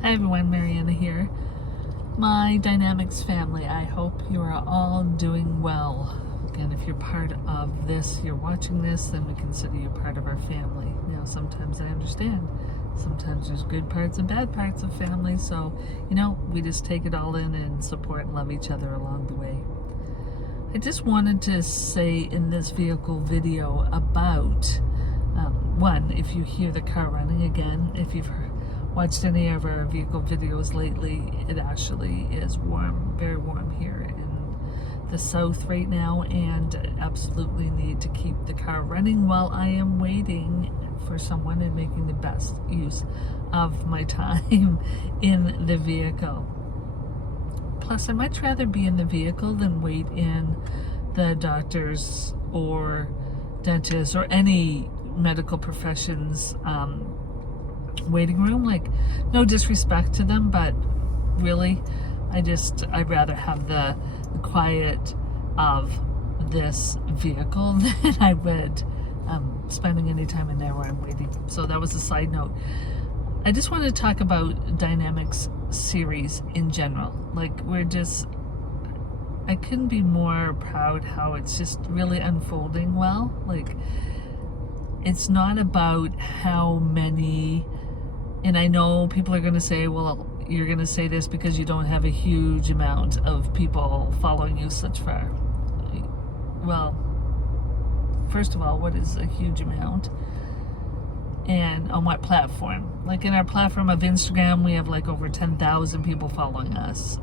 Hi everyone, Mariana here. My Dynamics family, I hope you are all doing well. Again, if you're part of this, you're watching this, then we consider you part of our family. Now, sometimes I understand. Sometimes there's good parts and bad parts of family, so, we just take it all in and support and love each other along the way. I just wanted to say in this vehicle video about, one, if you hear the car running again, if you've watched any of our vehicle videos lately, it actually is warm, very warm here in the south right now, and absolutely need to keep the car running while I am waiting for someone and making the best use of my time in the vehicle. Plus, I'd much rather be in the vehicle than wait in the doctor's or dentist or any medical profession's waiting room. Like, no disrespect to them, but really, I'd rather have the quiet of this vehicle than I would spending any time in there where I'm waiting. So that was a side note. I just want to talk about Dynamics series in general. Like, I couldn't be more proud how it's just really unfolding well. Like, it's not about how many, and I know people are going to say, well, you're going to say this because you don't have a huge amount of people following you such far. Well, first of all, what is a huge amount? And on what platform? Like, in our platform of Instagram, we have like over 10,000 people following us.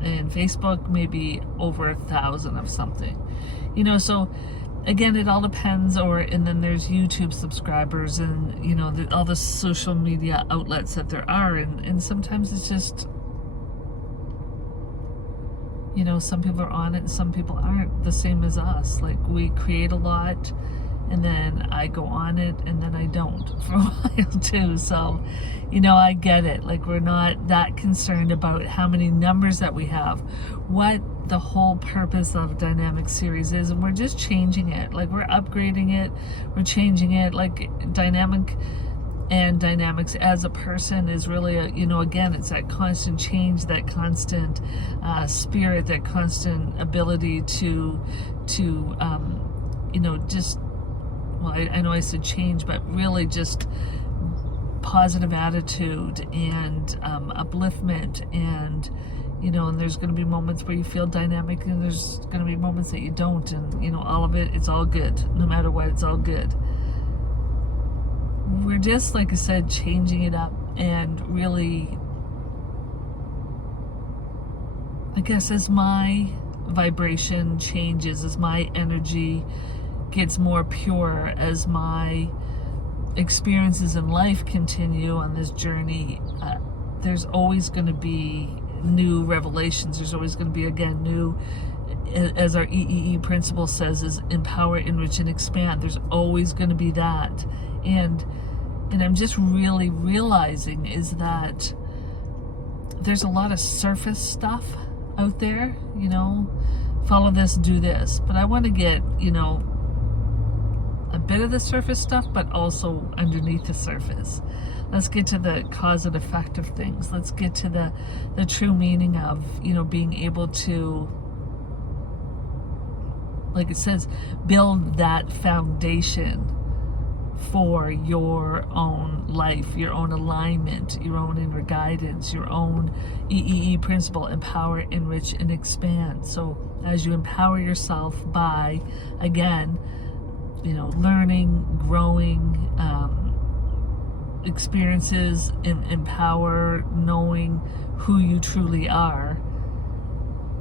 And Facebook, maybe over 1,000 of something. So again, it all depends. And then there's YouTube subscribers and, all the social media outlets that there are. And sometimes it's just, some people are on it and some people aren't, the same as us. Like, we create a lot and then I go on it and then I don't for a while too. So, I get it. Like, we're not that concerned about how many numbers that we have, what the whole purpose of Dynamic series is, and we're just changing it. Like, we're upgrading it, we're changing it. Like, Dynamic and Dynamics as a person is really again, it's that constant change, that constant spirit, that constant ability to just, well, I know I said change, but really just positive attitude and upliftment, and and there's going to be moments where you feel dynamic, and there's going to be moments that you don't, and all of it, it's all good. No matter what, it's all good. We're just, like I said, changing it up, and really, I guess, as my vibration changes, as my energy gets more pure, as my experiences in life continue on this journey, there's always going to be new revelations. There's always going to be, again, new, as our EEE principle says, is empower, enrich, and expand. There's always going to be that. And I'm just really realizing is that there's a lot of surface stuff out there, follow this, do this. But I want to get, a bit of the surface stuff, but also underneath the surface. Let's get to the cause and effect of things. Let's get to the true meaning of, being able to, like it says, build that foundation for your own life, your own alignment, your own inner guidance, your own EEE principle, empower, enrich, and expand. So as you empower yourself by, again, learning, growing, experiences, empower, knowing who you truly are.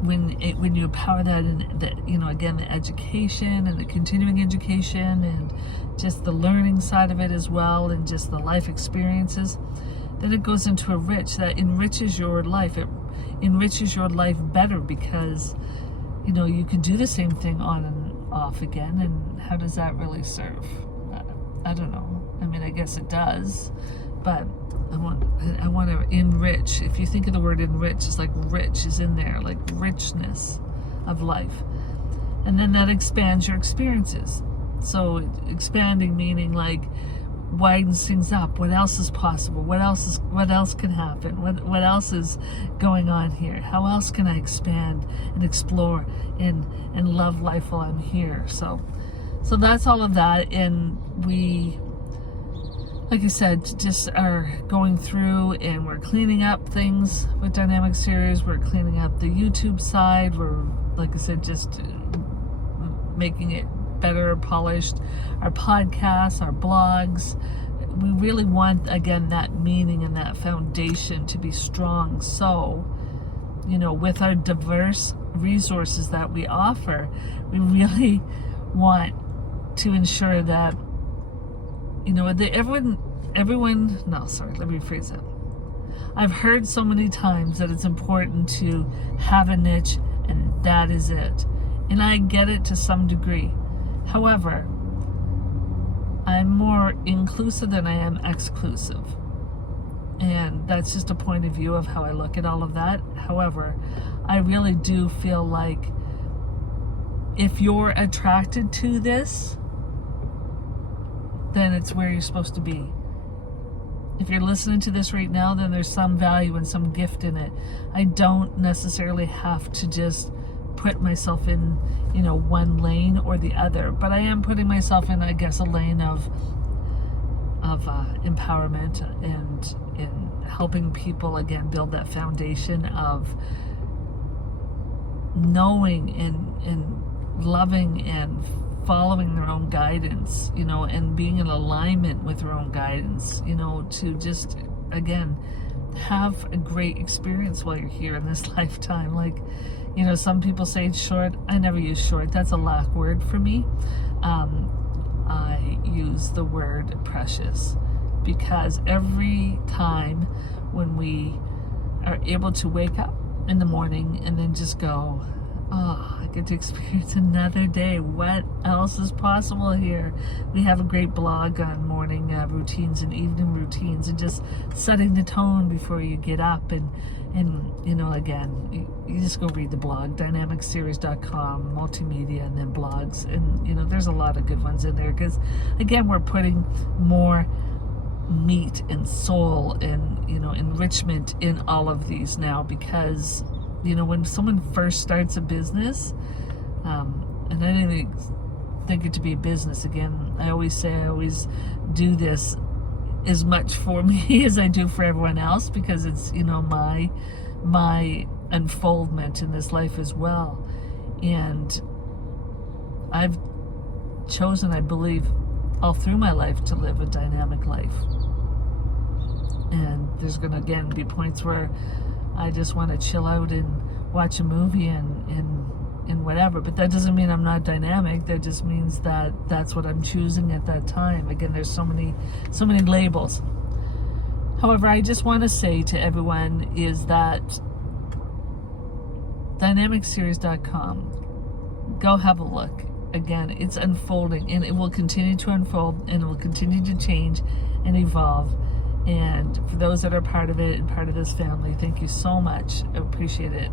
When you empower that in again, the education and the continuing education and just the learning side of it as well, and just the life experiences, then it goes into that enriches your life. It enriches your life better because you can do the same thing on and off again, and how does that really serve? I don't know. I mean, I guess it does, but I want to enrich. If you think of the word enrich, it's like rich is in there, like richness of life. And then that expands your experiences. So expanding meaning like widens things up. What else is possible? What else can happen? What else is going on here? How else can I expand and explore and love life while I'm here? So that's all of that. And we, like I said, just are going through and we're cleaning up things with Dynamic Series. We're cleaning up the YouTube side. We're, like I said, just making it better, polished. Our podcasts, our blogs. We really want, again, that meaning and that foundation to be strong. So, with our diverse resources that we offer, we really want to ensure that, that everyone, no, sorry, let me rephrase that. I've heard so many times that it's important to have a niche and that is it. And I get it to some degree. However, I'm more inclusive than I am exclusive. And that's just a point of view of how I look at all of that. However, I really do feel like if you're attracted to this, then it's where you're supposed to be. If you're listening to this right now, then there's some value and some gift in it. I don't necessarily have to just put myself in, one lane or the other, but I am putting myself in, I guess, a lane of empowerment and in helping people, again, build that foundation of knowing and loving and following their own guidance, and being in alignment with their own guidance, to just, again, have a great experience while you're here in this lifetime. Like, some people say it's short. I never use short. That's a lack word for me. I use the word precious, because every time when we are able to wake up in the morning and then just go, oh, I get to experience another day. What else is possible here? We have a great blog on morning routines and evening routines, and just setting the tone before you get up. And again, you just go read the blog, dynamicseries.com, multimedia, and then blogs. And, there's a lot of good ones in there, because, again, we're putting more meat and soul and, enrichment in all of these now, because when someone first starts a business, and I didn't even think it to be a business, again, I always say I always do this as much for me as I do for everyone else, because it's, my unfoldment in this life as well. And I've chosen, I believe, all through my life to live a dynamic life. And there's going to, again, be points where I just want to chill out and watch a movie and whatever. But that doesn't mean I'm not dynamic. That just means that that's what I'm choosing at that time. Again, there's so many labels. However, I just want to say to everyone is that dynamicseries.com, go have a look. Again, it's unfolding, and it will continue to unfold, and it will continue to change and evolve. And for those that are part of it and part of this family, thank you so much. I appreciate it.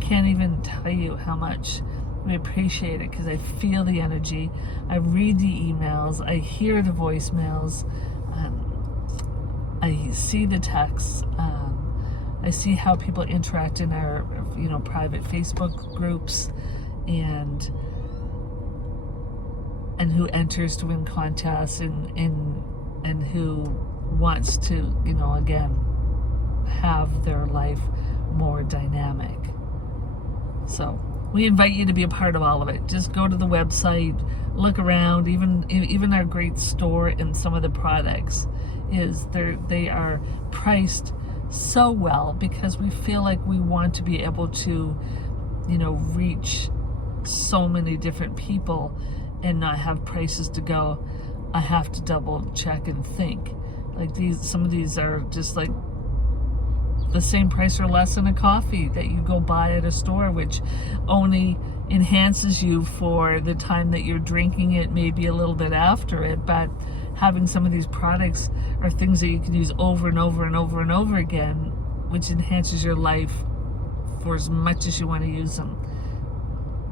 Can't even tell you how much we appreciate it, because I feel the energy. I read the emails. I hear the voicemails. I see the texts. I see how people interact in our, private Facebook groups, and who enters to win contests, and who wants to, again, have their life more dynamic. So we invite you to be a part of all of it. Just go to the website, look around. Even our great store and some of the products they are priced so well, because we feel like we want to be able to, reach so many different people and not have prices to go, I have to double check and think. Like some of these are just like the same price or less than a coffee that you go buy at a store, which only enhances you for the time that you're drinking it, maybe a little bit after it. But having some of these products are things that you can use over and over and over and over again, which enhances your life for as much as you want to use them.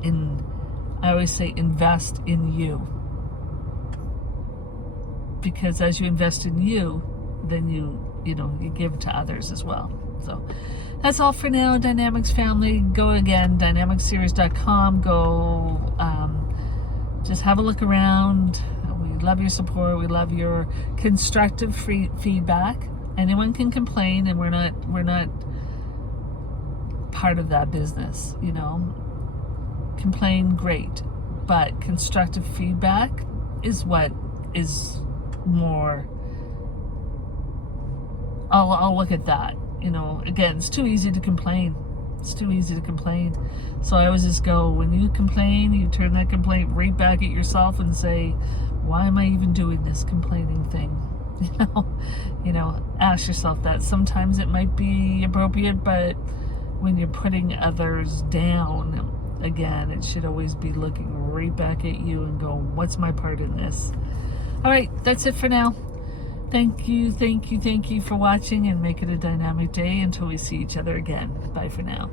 And I always say, invest in you. because as you invest in you, then you give to others as well. So that's all for now, Dynamics family. Go again, dynamicseries.com. Go just have a look around. We love your support. We love your constructive feedback. Anyone can complain, and we're not part of that business, Complain, great, but constructive feedback is what is more. I'll look at that. Again, it's too easy to complain. It's too easy to complain. So I always just go, when you complain, you turn that complaint right back at yourself and say, why am I even doing this complaining thing? Ask yourself that. Sometimes it might be appropriate, but when you're putting others down, again, it should always be looking right back at you and go, what's my part in this? All right, that's it for now. Thank you for watching, and make it a dynamic day until we see each other again. Bye for now.